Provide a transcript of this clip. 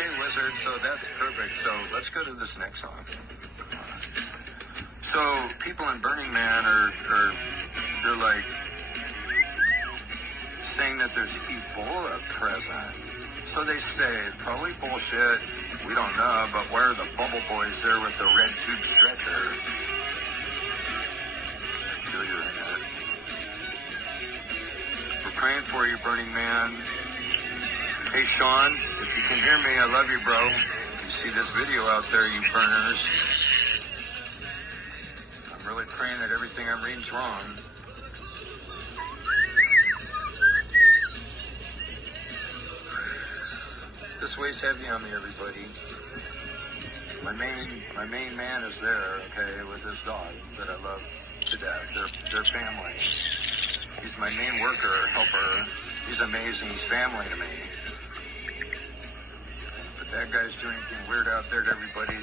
Okay, Wizard, so that's perfect. So let's go to this next song. So people in Burning Man they're like saying that there's Ebola present. So they say, it's probably bullshit, we don't know, but where are the bubble boys there with the red tube stretcher? I feel you're in it. We're praying for you, Burning Man. Hey, Sean, if you can hear me, I love you, bro. You see this video out there, you burners. I'm really praying that everything I'm reading's wrong. This weighs heavy on me, everybody. My main man is there, okay, with his dog that I love to death. They're family. He's my main worker, helper. He's amazing. He's family to me. If the bad guys do anything weird out there to everybody,